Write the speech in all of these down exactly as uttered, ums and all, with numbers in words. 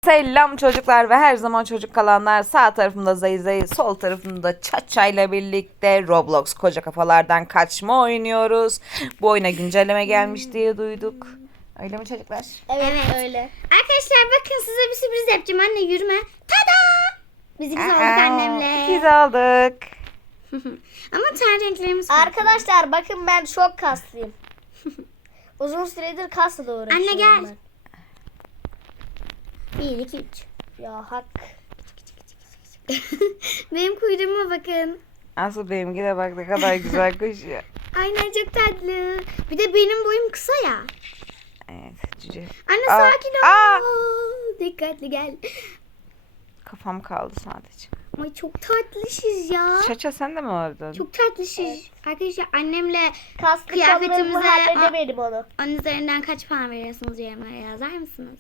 Selam çocuklar ve her zaman çocuk kalanlar. Sağ tarafımda Zay Zay, sol tarafımda Çaça ile birlikte Roblox Koca Kafalardan Kaçma oynuyoruz. Bu oyuna güncelleme gelmiş diye duyduk. Öyle mi çocuklar? Evet, Evet. öyle. Arkadaşlar bakın size bir sürpriz yapacağım. Anne yürüme. Tada! Biz ikiz olduk Aa, annemle. İkiz aldık. Ama ten renklerimiz farklı. Arkadaşlar bakın ben çok kaslıyım. Uzun süredir kasla uğraşıyorum. Anne gel. ben. Bir, iki, üç. Ya hak. Benim kuyruğuma bakın. Asıl benimki de bak ne kadar güzel koşuyor. Aynen çok tatlı. Bir de benim boyum kısa ya. Evet cüce. Anne Aa, sakin ol. aa! Dikkatli gel. Kafam kaldı sadece. Ama çok tatlışız ya. Çaça sen de mi öldün? Çok tatlışız. Evet. Arkadaşlar annemle Kaslı Kıyafetimize- kıyafetimize halledemedim onu. onun üzerinden kaç puan veriyorsunuz yorumlara yazar mısınız?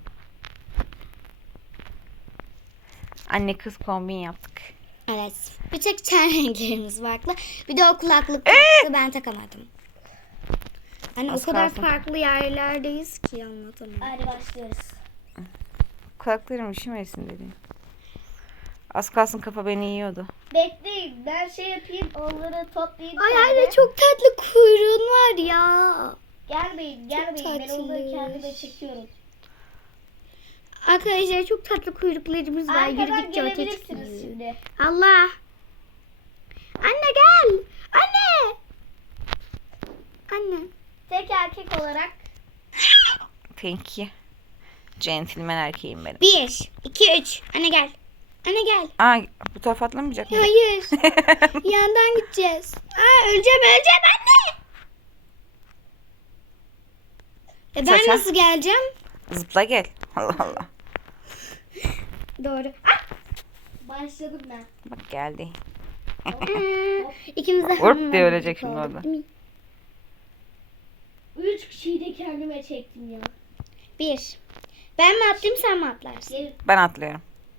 Anne kız kombin yaptık. Evet. Bir tek ten renklerimiz farklı. Bir de o kulaklık farklı. Ben takamadım. Hani Az o kadar kalsın. farklı yerlerdeyiz ki anlatamam. Hadi başlıyoruz. Kulaklarım üşümesin dedim. Az kalsın kafa beni yiyordu. Bekleyin ben şey yapayım onları toplayayım. Ay tane. anne çok tatlı kuyruğun var ya. Gelmeyin gelmeyin ben onları tatlış. kendime çekiyorum. Arkadaşlar çok tatlı kuyruklarımız var. Arkadan Yürüdükçe öte gelebilirsiniz çıkıyor. şimdi. Allah. Anne gel. Anne. Anne. Tek erkek olarak Thank you. Centilmen erkeğim benim. Bir, iki, üç. Anne gel. Anne gel. Aa, bu tarafa atlamayacak mı? Hayır. Yandan gideceğiz. Aa, öleceğim öleceğim anne. E ben Çaça. nasıl geleceğim? Zıpla gel. Allah Allah. Doğru. Ah! başladım ben. Bak geldi. Aa, İkimiz de Hop diye ölecek şimdi orada. Üç kişiyi de kendime çektim ya. Bir. Ben mi atlayayım sen mi atlarsın? Gelin. Ben atlıyorum.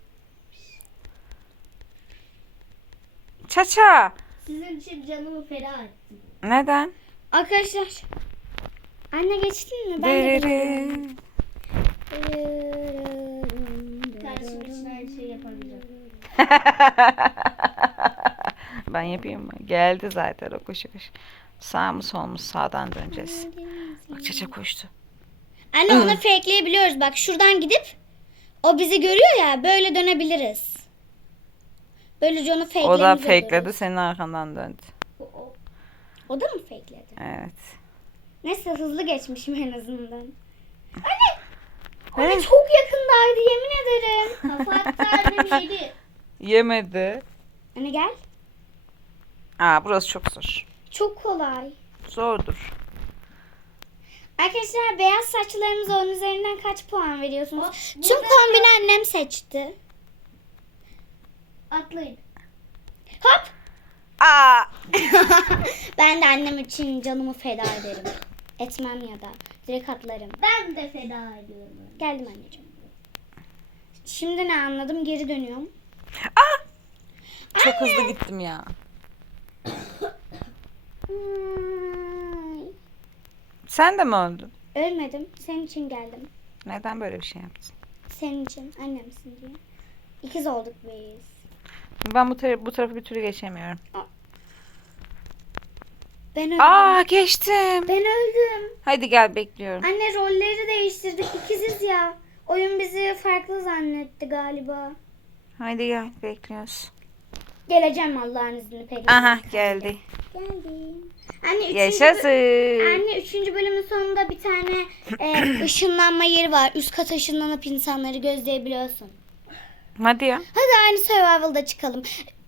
Çaça. Sizin için canımı feda ettim. Neden? Arkadaşlar. Anne geçtin mi? Ben de Dırırı. Kardeşim için aynı şeyi yapamayacağım. Ben yapayım mı? Geldi zaten o koşu koşu. Sağ mı sol mu? Sağdan döneceğiz. Bak Çaça koştu. Anne onu fakeleyebiliyoruz. Bak şuradan gidip o bizi görüyor ya böyle dönebiliriz. Böylece onu O da fakelemiş fakeledi, oluruz. senin arkandan döndü. O, o. O da mı fakeledi? Evet. Neyse hızlı geçmişim en azından. Anne! Anne çok yakındaydı yemin ederim. Kafa attı annem yedi. Yemedi. Anne gel. Aa, burası çok zor. Çok kolay. Zordur. Arkadaşlar beyaz saçlarımıza onun üzerinden kaç puan veriyorsunuz? Hop, Tüm burada- kombini annem seçti. Atlayın. Hop. Aa! Ben de annem için canımı feda ederim. Etmem ya da direkt atlarım. Ben de feda ediyorum. Geldim anneciğim. Şimdi ne anladım? Geri dönüyorum. Aa! Çok hızlı gittim ya. Hmm. Sen de mi öldün? Ölmedim. Senin için geldim. Neden böyle bir şey yaptın? Senin için. Annemsin diye. İkiz olduk biz. Ben bu, tara- bu tarafı bir türlü geçemiyorum. Ben öldüm. Aa, geçtim. Ben öldüm. Hadi gel, bekliyorum. Anne rolleri değiştirdik. İkiziz ya. Oyun bizi farklı zannetti galiba. Hadi gel, bekliyoruz. Geleceğim Allah'ın izniyle peki. Aha, geldi. Geldim. Anne üçüncü, Yaşasın. anne üçüncü bölümün sonunda bir tane e, ışınlanma yeri var. Üst kata ışınlanıp insanları gözleyebiliyorsun. Hadi ya. Hadi aynı survival'da çıkalım.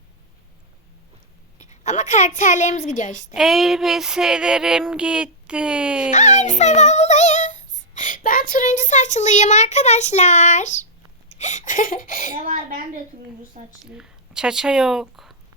Ama karakterlerimiz gidiyor işte. Elbiselerim gitti. Aynı survival'dayız. Ben turuncu saçlıyım arkadaşlar. Ne var ben de turuncu saçlıyım. Çaça yok.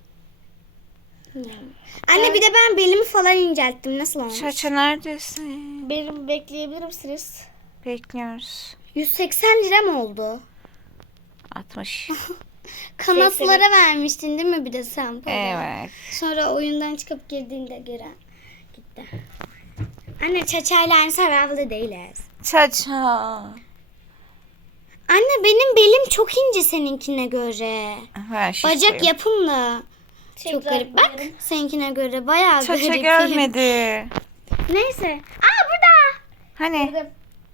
Anne bir de ben belimi falan incelttim. Nasıl olmuş? Çaça neredesin? Benim bekleyebilir misiniz? Bekliyoruz. yüz seksen lira mı oldu? altmış. Kanatlara vermiştin değil mi bir de sen? para? Evet. Sonra oyundan çıkıp girdiğinde gören gitti. Anne çaçayla aynı survival'da değiliz. Çaça. Anne benim belim çok ince seninkine göre. Ben şiştim. Bacak yapım da çok Tekrar garip. Bak gidelim. seninkine göre bayağı Çaça garip. gelmedi. Neyse. Aa burada. Hani? Girdim.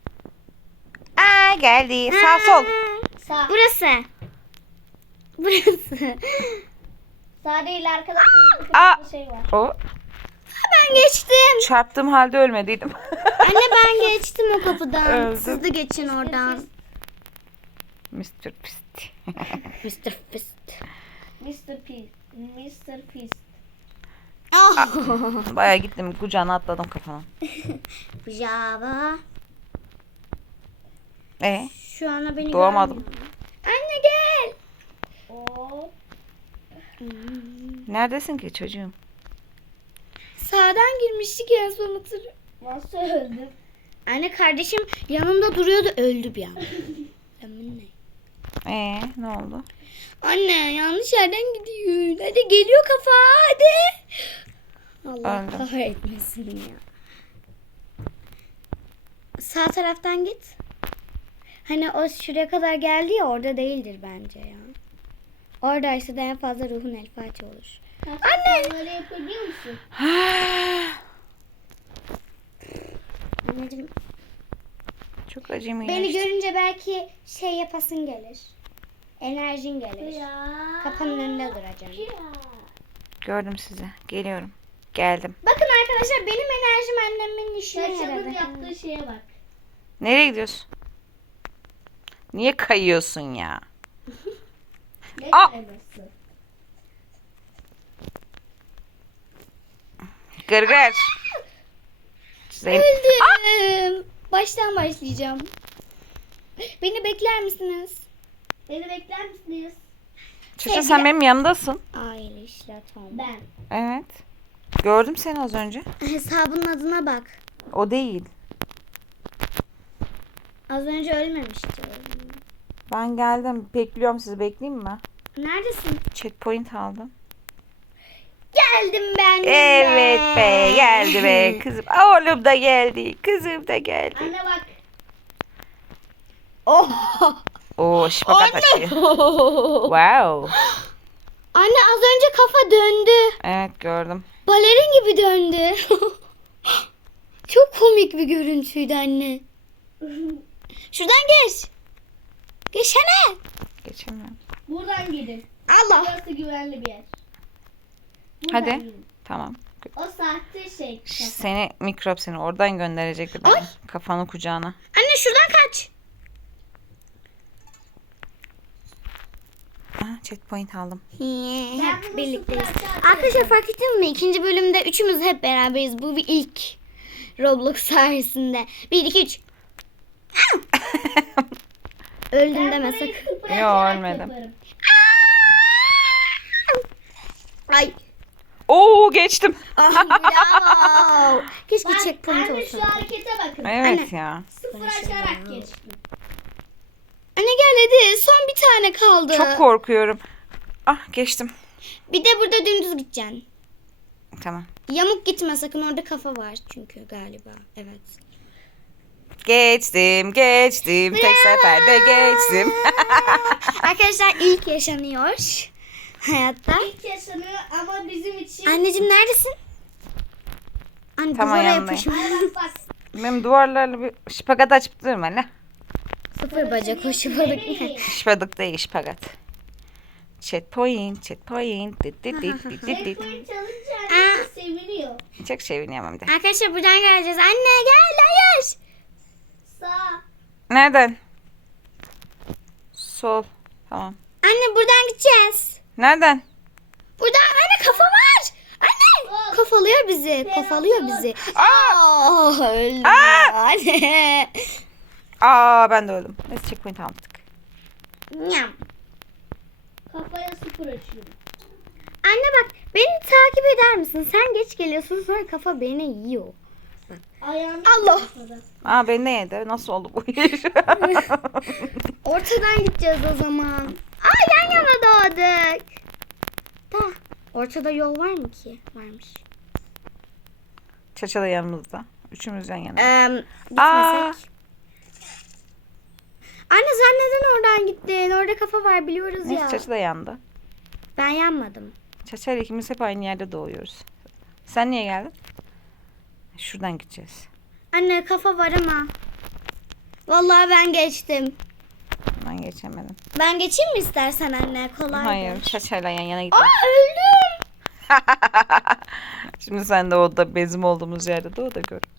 Aa geldi. Sağ sol. Sağ. Burası. Burası. Sağ değil arkada kırmızı Aa. kırmızı şey var. O Ben geçtim. çarptığım halde ölmediydim. Anne ben geçtim o kapıdan. Öldüm. Siz de geçin oradan. mister Pist. mister Fist. mister P. mister Peace. Oh. Bayağı gittim kucağına atladım kafana. Java. E Şu ana beni Doğamadım. görmüyor. Anne gel. Oo. neredesin ki çocuğum? Sağdan girmiştik en son hatırlıyorum. Nasıl öldüm? Anne kardeşim yanımda duruyordu öldü bir an. Aman ne? E ne oldu? Anne yanlış yerden gidiyor. Hadi geliyor kafa hadi. Allah Öldüm. kahretmesin ya. Sağ taraftan git. Hani o şuraya kadar geldi ya orada değildir bence ya. Oradaysa da en fazla ruhun el Fatiha olur. Anne. Böyle yapabiliyor musun? Anneciğim Çok acemi beni geçti. görünce belki şey yapasın gelir. Enerjin gelir. Ya. Kapının önünde duracaksın. Ya. Gördüm sizi. Geliyorum. Geldim. Bakın arkadaşlar benim enerjim annemin işine Çarşafın yaradı. yaptığı şeye bak. Nereye gidiyorsun? Niye kayıyorsun ya? Ne Aa! kayması? Gırgır. Zeyn- Öldüm. Baştan başlayacağım. Beni bekler misiniz? Beni bekler misiniz? Çaça sen benim yanımdasın. Aile işletim. Ben. Evet. Gördüm seni az önce. Hesabının adına bak. O değil. Az önce ölmemişti. Ben geldim. Bekliyorum sizi. Bekleyeyim mi? Neredesin? Checkpoint aldım. Geldim ben de. Evet be. Geldi be kızım. Oğlum da geldi. Kızım da geldi. Anne bak. Oh. Oo şifakat açıyor. Wow. Anne az önce kafa döndü. Evet gördüm. Balerin gibi döndü. Çok komik bir görüntüydü anne. Şuradan geç. Geçene. Geçemiyorum. Buradan gidin. Allah. Burası güvenli bir yer. Buradan Hadi. gidin. Tamam. O sahte şey. Seni mikrop seni oradan gönderecekti bana. Kafanı kucağına. Anne şuradan kaç. Aa, checkpoint aldım. Ben bunu Birlikteyiz. sıfır aşağı Arkadaşlar fark ettiniz mi? İkinci bölümde üçümüz hep beraberiz. Bu bir ilk. Roblox sayesinde. Bir, iki, üç. Öldüm deme burayı sakın. sıfır Yo, aşağı ölmedim. yaparım. Ay. Oo geçtim. Ah, bravo. Keşke Bak checkpoint anne şu olsa. harekete bakın. Evet ya. Sıfır aşarak geçtim. Anne gel hadi. Son bir tane kaldı. Çok korkuyorum. Ah geçtim. Bir de burada dümdüz gideceksin. Tamam. Yamuk gitme sakın orada kafa var çünkü galiba. Evet. Geçtim, geçtim. Tek seferde geçtim. Arkadaşlar ilk yaşanıyor hayatta. İlk yaşanıyor ama bizim için. Anneciğim neredesin? Anne Tamam, duvara yanındayım. yapışmış. Anne bak bak. Benim duvarlarla bir şipagat açıp durma lan. Sıfır bacak hoşu balık. Şipadık değil şipagat. Chat point, chat point. Dit dit dit dit dit dit. Checkpoint çalınca anne seviniyor. Çok seviniyorum hem de. Arkadaşlar buradan geleceğiz. Anne gel hayır. Sağ. Nereden? Sol. Tamam. Anne buradan gideceğiz. Nereden? Buradan anne kafa var. Anne Sol. kafalıyor bizi. Kafalıyor bizi. Aa, öldüm Aa! ya. Anne. Aa ben de öldüm. Neyse checkpoint almıştık. Nyam. Kafaya sıfır açıyorum. Anne bak beni takip eder misin? Sen geç geliyorsun sonra kafa beni yiyor. Ayağım Allah. kafada. Aa beni ne yedi? Nasıl oldu bu iş? Ortadan gideceğiz o zaman. Aa yan yana doğduk. Da ortada yol var mı ki? Varmış. Çaça da yanımızda. Üçümüz yan yana. Ee, Aa. gitmesek. Anne sen neden oradan gittin? Orada kafa var biliyoruz Neyse ya. Çaça da yandı. Ben yanmadım. Çaça ile ikimiz hep aynı yerde doğuyoruz. Sen niye geldin? Şuradan gideceğiz. Anne kafa var ama. Vallahi ben geçtim. Ben geçemedim. Ben geçeyim mi istersen anne? Kolay. Hayır, Çaça'yla yan yana Aa gidiyoruz. öldüm. Şimdi sen de o da bizim olduğumuz yerde de o da gör.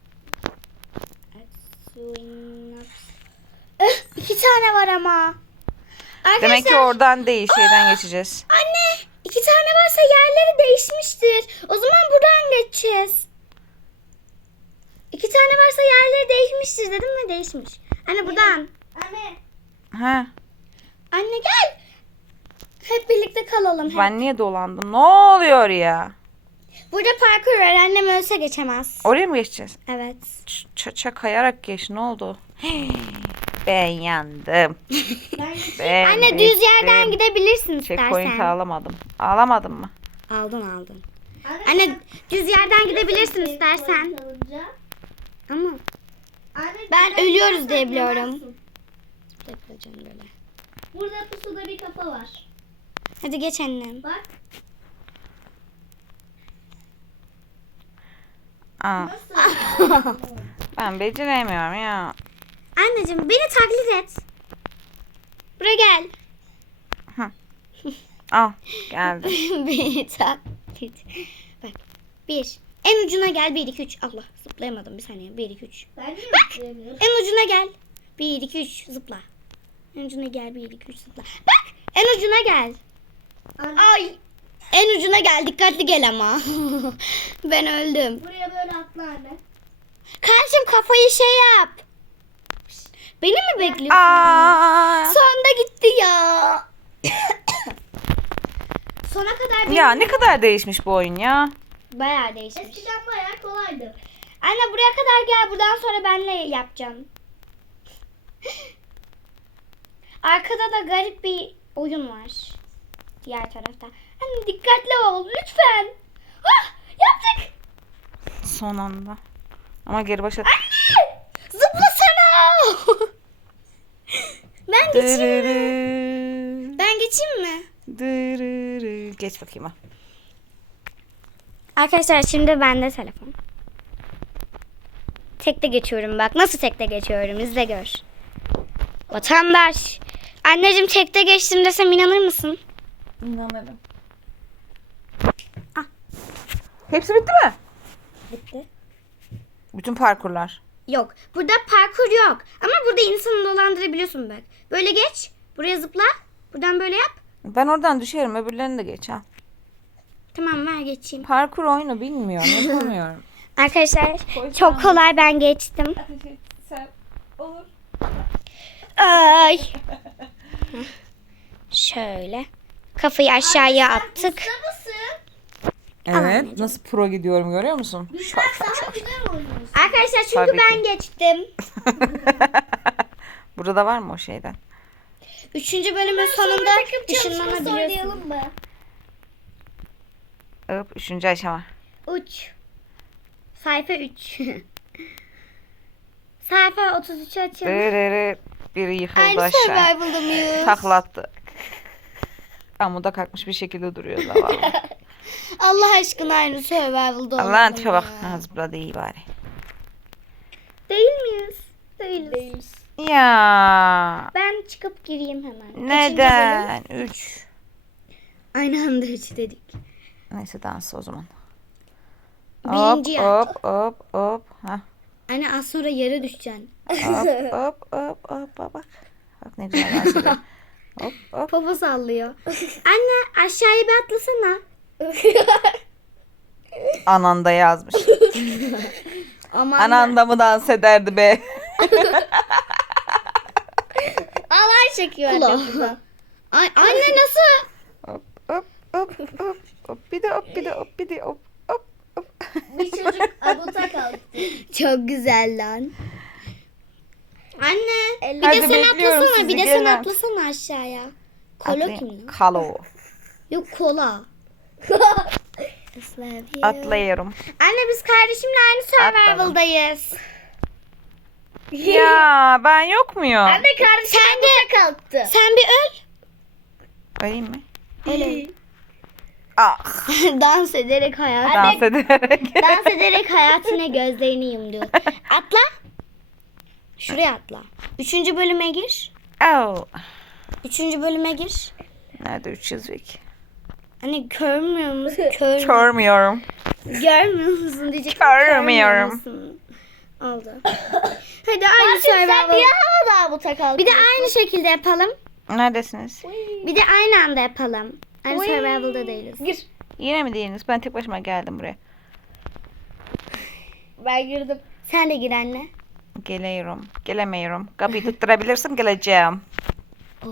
Eh, iki tane var ama. Arkadaşlar, Demek ki oradan değil, şeyden geçeceğiz. anne iki tane varsa yerleri değişmiştir. O zaman buradan geçeceğiz. İki tane varsa yerleri değişmiştir dedim mi? Değişmiş. Anne buradan. Anne. Ha, Anne gel. Hep birlikte kalalım. Hep. ben niye dolandım? Ne oluyor ya? Burada parkur var. Annem ölse geçemez. Oraya mı geçeceğiz? Evet. Ç- Çaça kayarak geç, ne oldu? Ben yandım. Ben Anne düz yerden bittim. gidebilirsin Checkpoint istersen. alamadım. Ağlamadım mı? Aldın aldın. Anne düz yerden gidebilirsin istersen. Ama Anne, ben sen ölüyoruz diye saklanamazsın. biliyorum. Yapacağım böyle. Burada pusuda bir kafa var. Hadi geç annem. Bak. Aa, Nasıl? ben beceremiyorum ya. Anneciğim beni taklit et. Buraya gel. Al, geldim. Beni taklit. Bak. Bir. En ucuna gel. Bir, iki, üç. Allah zıplayamadım bir saniye. Bir, iki, üç. Ben niye zıplayamıyorum? En ucuna gel. Bir, iki, üç. Zıpla. En ucuna gel. Bir, iki, üç. Zıpla. Bak. En ucuna gel. Anne, Ay. En ucuna gel. Dikkatli gel ama. Ben öldüm. buraya böyle atla anne. Kardeşim kafayı şey yap. Beni mi bekliyorsun? Aa, Sonunda gitti ya. Sona kadar benim ya ne kadar değişmiş bu oyun ya. bayağı değişmiş. Eskiden bayağı kolaydı. Anne buraya kadar gel. Buradan sonra benle yapacaksın. Arkada da garip bir oyun var. Diğer tarafta. Anne dikkatli ol lütfen. Ah, yaptık. Son anda. Ama geri başa... Anne! Zıplasana. Ben geçeyim mi? Dırırı, Ben geçeyim mi? dırırı. Geç bakayım ha. Arkadaşlar şimdi bende telefon. Tekte geçiyorum bak. Nasıl tekte geçiyorum izle gör. Vatandaş. Anneciğim tekte geçtim desem inanır mısın? İnanırım. Ah. Hepsi bitti mi? Bitti. Bütün parkurlar. Yok. Burada parkur yok. Ama burada insanı dolandırabiliyorsun bak. Böyle geç. Buraya zıpla. Buradan böyle yap. Ben oradan düşerim. Öbürlerini de geç ha. Tamam ver geçeyim. Parkur oyunu bilmiyorum. Yapamıyorum. Arkadaşlar çok kolay ben geçtim. Olur. Ay. Şöyle. Kafayı aşağıya attık. Usta mısın? Evet. Nasıl pro gidiyorum görüyor musun? Bizden daha güzel oynuyorsun. Arkadaşlar çünkü Tabii ben ki. geçtim. Burada da var mı o şeyden? Üçüncü bölümün sonunda ışınlanabiliyorsun. oynayalım mı? Hop, üçüncü aşama. Uç. Sayfa üç. Sayfa otuz üçü açalım. Dırırı. Biri yıkıldı Aynı aşağı. survival'da mıyız? Taklattı. Amuda kalkmış bir şekilde duruyor zavallı. Allah aşkına aynı survival'da Allah'ın olalım tipe bak. ya. Ha, zıpladı iyi bari. Değil miyiz? Değiliz. Ya. Ben çıkıp gireyim hemen. Kaçıncı bölüm? Neden? Üç. Aynı anda üç dedik. Neyse dans o zaman. Birinci hop, yap. hop hop hop. Hah. Anne az sonra yere düşeceksin. Hop hop hop hop hop. Bak. Bak ne güzel dans ediyor. Hop hop. Popo sallıyor. Anne aşağıya bir atlasana. Anan da yazmış. Aman Anan da mı dans ederdi be? alay çekiyor anne burada. Ay, anne nasıl? Hop hop hop hop hop. Bir de hop bir de hop bir de hop hop hop. Bir çocuk abuta kalktı. Çok güzel lan. Anne bir Hadi de sen bekliyorum atlasana. Bir sizi, de sen gelin. atlasana aşağıya. Kola Atlayın. kim lan? Kalo. Yok kola. Just love you. Atlayıyorum. Anne biz kardeşimle aynı survival'dayız. Ya ben yok muyum? Anne kardeşim Sen de- kalktı. Sen bir öl. Öleyim mi? Öyle. Ah. Dans ederek hayat. Dans ederek. Dans ederek hayatına gözlerini yumluyor. Atla. Şuraya atla. Üçüncü bölüme gir. Oh. Üçüncü bölüme gir. Nerede üç çizik? Hani görmüyor musun? Kör. Görmüyorum. Görmüyor musun diyecek. Görmüyorum. Oldu. Hadi aynı Sen survival. niye havada bu takal? Bir de aynı şekilde yapalım. Neredesiniz? Bir de aynı anda yapalım. Aynı survival'da değiliz. Gir. Yine mi değiliniz? Ben tek başıma geldim buraya. Ben girdim. Sen de gir anne. Geliyorum. Gelemiyorum. Kapıyı tutturabilirsin, geleceğim. Oo.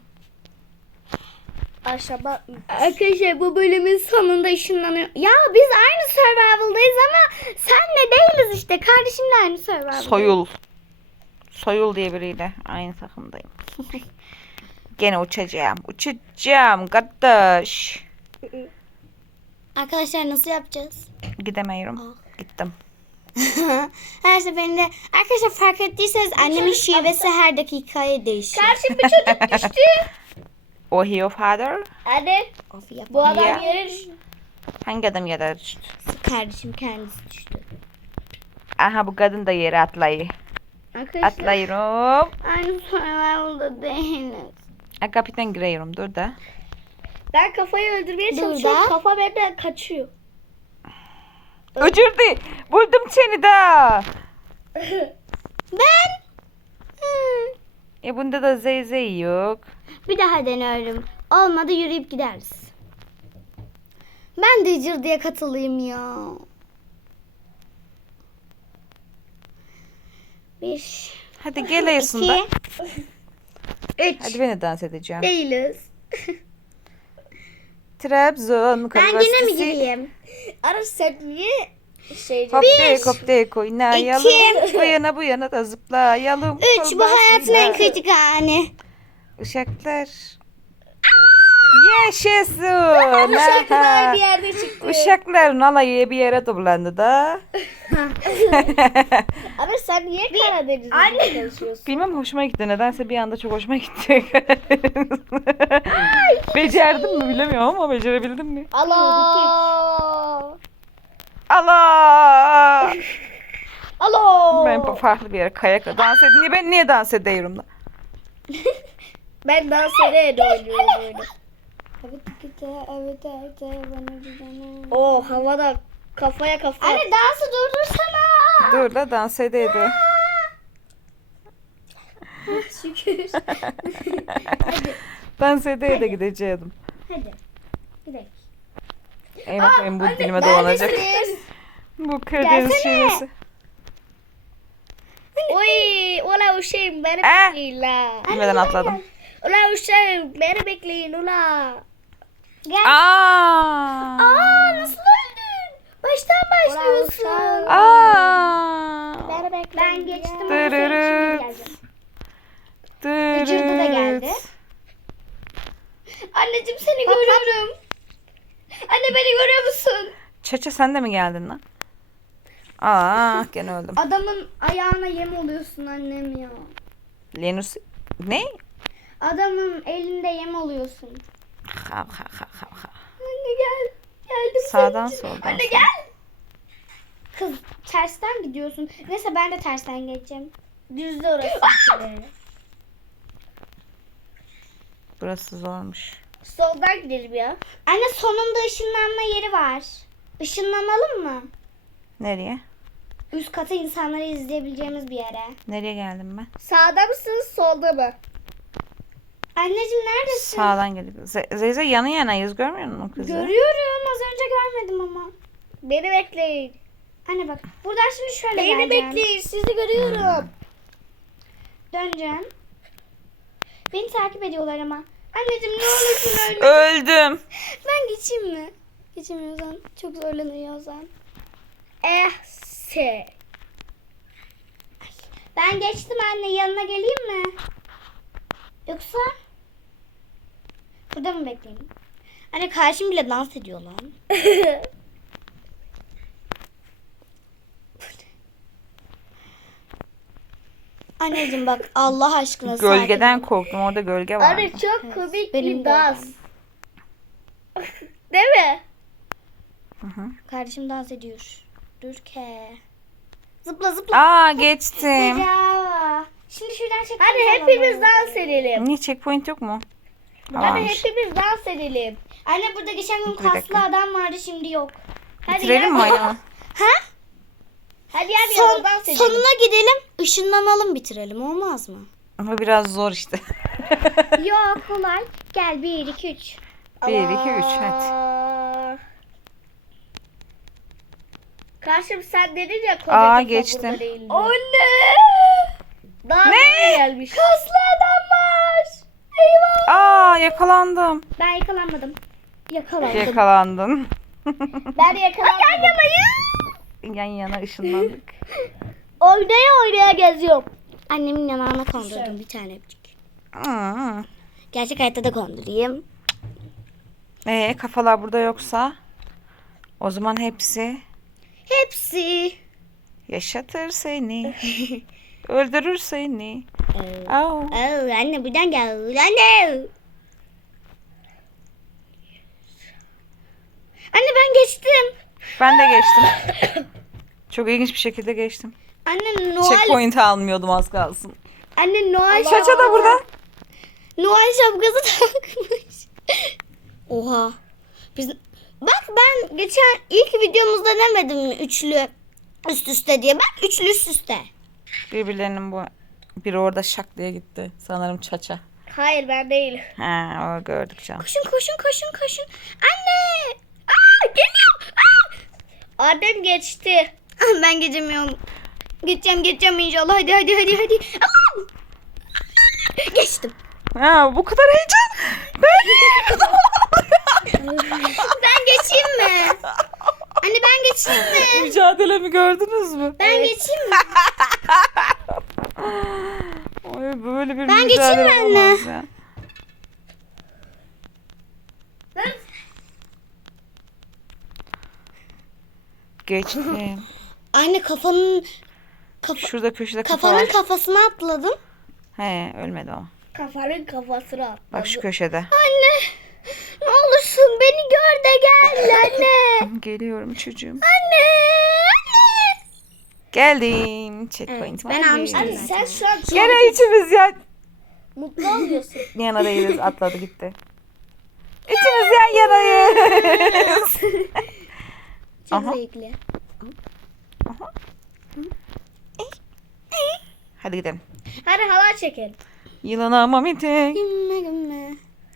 Aşağıda. Arkadaşlar bu bölümün sonunda ışınlanıyor. Ya biz aynı survival'dayız ama senle değiliz işte. Kardeşimle aynı survival'dayız. Soyul. Soyul diye biriyle aynı takımdayım. Gene uçacağım. Uçacağım kardeş. Arkadaşlar nasıl yapacağız? Gidemiyorum. Gittim. Her seferinde arkadaşlar fark ettiyseniz annemin şivesi her dakikaya değişiyor. Karşı bir çocuk düştü. O he of father. Anne Of ya. bu adam Ya. yere düştü. Hangi adam yere düştü? Kardeşim kendisi düştü. Aha bu kadın da yere atlayı. Arkadaşlar Atlayıyorum. aynı survival'da değiliz. Ha, kapıdan giriyorum. Dur da. Ben kafayı öldürmeye Dur çalışıyorum. da. Kafa benden kaçıyor. Ucurdu. Buldum seni de. Ben Hı. E bunda da zeyzey yok. bir daha deniyorum. Olmadı yürüyüp gideriz. Ben de cır diye katılayım ya. Bir, Hadi gel Ayasında. iki, üç. Hadi ben de dans edeceğim. Değiliz. Trabzon Ben yine mi Üniversitesi. gireyim? Ara sen niye şey Hoptek hoptek oynayalım. iki, Bu yana bu yana da zıplayalım. Üç, bu hayatın en kritik anı. Uşaklar. Yaşasın. Uşaklar Aha. aynı yerde çıktı. Uşakların alayı bir yere toplandı da. Ara sen niye Karadeniz'de Anne. çalışıyorsun? Bilmem hoşuma gitti. Nedense bir anda çok hoşuma gitti. Becerdim mi bilemiyorum ama becerebildim mi? Allah. Allah! Alo. Ben farklı bir yere kayak dans edeyim. Niye ben niye dans ediyorum da? Ben dans ederek oynuyorum oyunu. Evet, evet, evet, evet. Oo havada kafaya kafa. Anne dansı durdursana. Dur da dans edeydi. Şükür. Dans edeye de gideceğim. Hadi. Gidelim. Eyvah benim bu dilime dolanacak. Neredesiniz? Bu Karadeniz Gelsene. şivesi. Oy, ola uşağım beni Eh. bekleyin la. Bilmeden atladım. Ola uşağım beni bekleyin ula. Gel. Aa! Aa, nasıl öldün? Baştan başlıyorsun. uşağım. Aa! Beni bekleyin. Ben geçtim. ya. ama sen şimdi Dırırıt. geleceksin. Dırıt. Vücudu da geldi. Anneciğim seni görüyorum. Anne beni görüyor musun? Çaça sen de mi geldin lan? Aa gene öldüm. Adamın ayağına yem oluyorsun annem ya. Lenus ne? Adamın elinde yem oluyorsun. Ha ha ha ha ha. Anne gel. Geldim Sağdan senin için. soldan. Anne gel. Kız tersten gidiyorsun. Neyse ben de tersten geçeceğim. Düzde orası. Burası zormuş. Soldan gidelim ya. Anne sonunda ışınlanma yeri var. Işınlanalım mı? Nereye? Üst kata insanları izleyebileceğimiz bir yere. Nereye geldim ben? Sağda mısınız solda mı? Anneciğim neredesin? Sağdan geldik. Ze- Zeyze yanı yanayız görmüyor musun kızı? Görüyorum. Az önce görmedim ama. Beni bekleyin. Anne bak. Buradan şimdi şöyle Beni geleceğim. bekleyin sizi görüyorum. Döneceğim. Beni takip ediyorlar ama. Anneciğim ne olursun öyle. Öldüm. Ben geçeyim mi? Geçemiyorsan. Çok zorlanıyorsan. Eh se. Ben geçtim anne. Yanına geleyim mi? Yoksa? Burada mı bekleyeyim? Anne karşım bile dans ediyor lan. Anneciğim bak Allah aşkına Gölgeden sakin ol. korktum. Orada gölge vardı. Anne çok komik benim bir dans. Değil mi? Kardeşim dans ediyor. Dur ke. Zıpla zıpla. Aa geçtim. Bravo. Şimdi şuradan çek. Hadi hepimiz dans edelim. Niye checkpoint yok mu? Hadi Varmış. hepimiz dans edelim. Anne burada geçen gün Bir dakika. kaslı adam vardı şimdi yok. Hadi Bitirelim mi gel. oyunu? Ha? Hadi gel Son, Son, dans edelim. sonuna gidelim. Işınlanalım bitirelim olmaz mı? Ama biraz zor işte. Yok kolay. Gel bir iki üç. Bir, iki, üç, hadi. Aa. Karşım sen dedin ya koca Aa, kafa geçtim. burada değil diye. Anne! Daha Ne? gelmiş. Kaslı adam var. Eyvah. Aa yakalandım. Ben yakalanmadım. Yakalandım. Yakalandın. Ben yakalanmadım. Yan yanayım. Yan yana ışınlandık. Oynaya oynaya geziyorum. Annemin yanağına kondurdum bir tane öpücük. Hı. Gerçek hayatta da kondurayım. Ee, kafalar burada yoksa o zaman hepsi Hepsi. yaşatır seni. Öldürür seni. Ee, Au. Oo, anne buradan gel. Anne. Anne ben geçtim. Ben de geçtim. Çok ilginç bir şekilde geçtim. Anne Noel. Checkpoint almıyordum az kalsın. Anne Noel. Çaça da burada. Noel şapkası takmış. Oha. Biz bak ben geçen ilk videomuzda demedim mi üçlü üst üste diye. Bak üçlü üst üste. Birbirlerinin bu biri orada şak diye gitti. Sanırım Çaça. Hayır ben değilim. Ha, o gördük canım. Koşun koşun koşun koşun. Anne. Aa geliyor. Aa. Annem geçti. Ben geçemiyorum. Geçeceğim geçeceğim inşallah. Hadi hadi hadi hadi. Aman. Geçtim. Ha, bu kadar heyecan. Ben Ben geçeyim mi? Anne ben geçeyim mi? mücadelemi gördünüz mü? Ben geçeyim mi? Oy, böyle bir Ben mücadele geçeyim mi anne? olamaz ya. Geçtim. Anne kafanın kafa, Şurada köşede kafa kafanın var. kafasına atladım. He, ölmedi o. Kafanın kafasına atladı. Bak şu köşede. Anne ne olursun beni gör de gel anne. Geliyorum çocuğum. Anne. Anne. Geldim. Checkpoint Evet, ben var. almıştım Anne sen şu an çok Gene içimiz ya. mutlu oluyorsun. Yana değiliz, atladı gitti. İçimiz yan yanayız. Çok Aha. zevkli. Hadi gidelim. Hadi halay çekelim. Yılana mamite. Gümme gümme.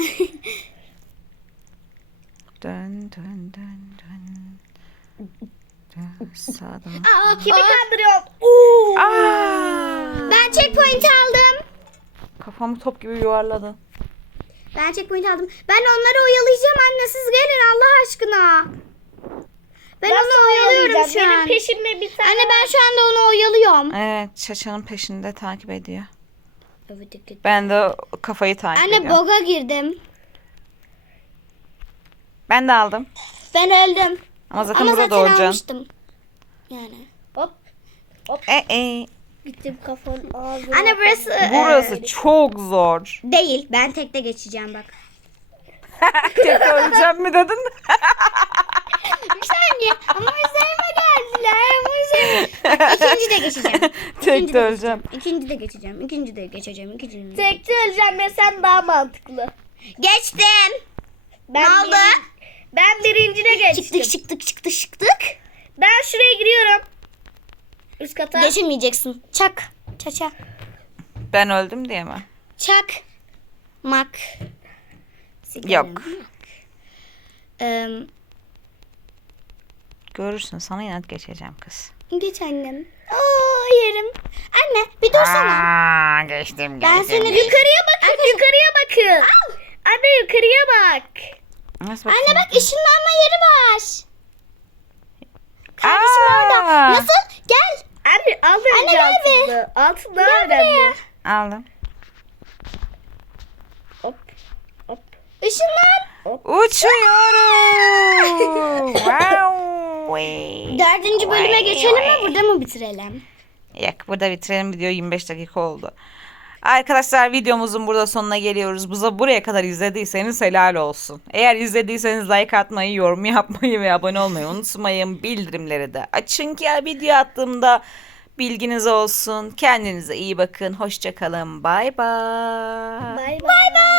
Dön dön dön dön. Dön sağdan. Aa, Kimi aa, kandırıyorsun? Aa! ben checkpoint aldım. Kafamı top gibi yuvarladı. Ben checkpoint aldım. Ben onları oyalayacağım anne siz gelin Allah aşkına. Ben Nasıl onu oyalıyorum oyalayacağım? şu Benim an. peşimde bir tane. Anne ben şu anda onu oyalıyorum. Evet, Çaça'nın peşinde takip ediyor. Evet, evet. Ben de o kafayı takip Anne ediyorum. boga girdim. Ben de aldım. Ben öldüm. Ama zaten Ama burada zaten doğuracaksın. almıştım. Yani. Hop. E, e. Gittim kafanın ağzına. Anne burası Burası e, çok zor. değil. Ben tekte geçeceğim bak. Tek öleceğim mi dedin? Bir saniye. Ama üzerime geldiler. Ama üzerime. Bak, İkinci de geçeceğim. Tek de öleceğim. İkinci de geçeceğim. İkinci de geçeceğim. İkinci de. Tekte öleceğim desem daha mantıklı. Geçtim. Ben Ne oldu? birin- ben birincine geçtim. Çıktık çıktık çıktık çıktık. Ben şuraya giriyorum. Üst kata. Geçemeyeceksin. Çak. Çaça. Ben öldüm diye mi? Çak. Mak. Yok. Ee, Görürsün, sana inat geçeceğim kız. geç annem. Oo yerim. Anne bir dursana. Aa, geçtim Ben geçtim. seni Yukarıya bakın, yukarıya bakın. Anne yukarıya bak. Nasıl Anne bakayım? bak ışınlanma yeri var. Kardeşim Aa! orada. Nasıl? Gel. Anne al Anne, önce gel bir. altında. Altında Gel önemli. buraya. Aldım. Hop. Hop. Işınlan. Uçuyorum. Wow. Dördüncü bölüme geçelim mi? Burada mı bitirelim? Yak burada bitirelim, video yirmi beş dakika oldu. Arkadaşlar videomuzun burada sonuna geliyoruz. Buza buraya kadar izlediyseniz helal olsun. Eğer izlediyseniz like atmayı, yorum yapmayı ve abone olmayı unutmayın. Bildirimleri de açın ki video attığımda bilginiz olsun. Kendinize iyi bakın. Hoşça kalın. Bay bay. Bay bay.